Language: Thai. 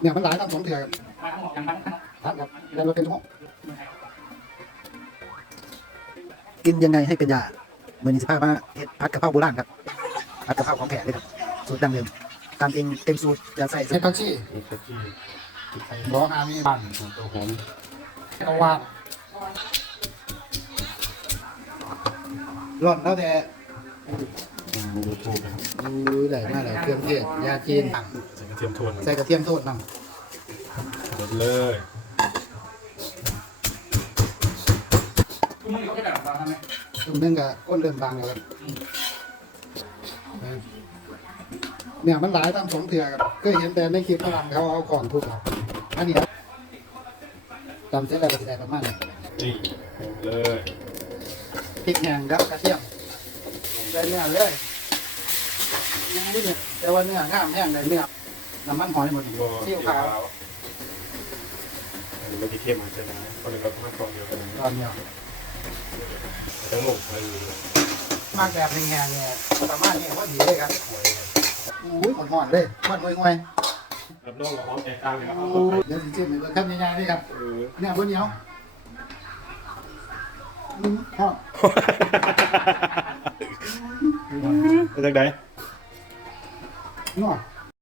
เนี่ยมันหลายตั้งสองเถื่อครับครับครับแล้วเราเป็นห้องกินยังไงให้เป็นยาเมื่อนี้สิพามาเฮ็ดผัดกะเพราโบราณครับผัดกะเพราของแท้เลยครับ สูตรดั้งเดิมตามเองเต็มสูตรอย่าใส่ใส่ผักชีมีกะทิร้องอามีปั่นตัวหอมเอาวานร้อนแล้วแต่ยูทูบดูไหลมาหลายเครื่องเทศยาจีนใส่กระเทียมทวนใส่กระเทียมโทษนั่งหมดเลยตรงนึงก็ก้นเริ่มบางแล้วครับเนี่ยมันหลายตามสองเถื่อครับก็เห็นแต่ในคลิปฝรั่งเขาเอาก่อนทุบเอาอันนี้ตามเสร็จแล้วก็จะได้ประมาณนี้นี่หมดเลยพริกแห้งครับกระเทียมได้เนื้อเลยยังไม่เนี่ยแต่ว่าเนื้องามแห้งเลยเนื้อ น้ำมันหอยหมดก็ซีอิ๊วขาวไม่ได้เข้มใช่ไหมคนนึงก็มาก่อนเดียวกันตอนเนี้ยทั้งหมดไปมากแบบแห้งๆเนี่ยประมาณนี้พอดีเลยครับอุ้ยหอนๆเลยหอนงวยรับน้องกับหอมแตกต่างกันครับๆโอ้ยเดี๋ยวสิจิ้มเลยครับง่ายๆนี่ครับเออเนี่ยบนเหนียวอืมหอนเป็นจังไดนัว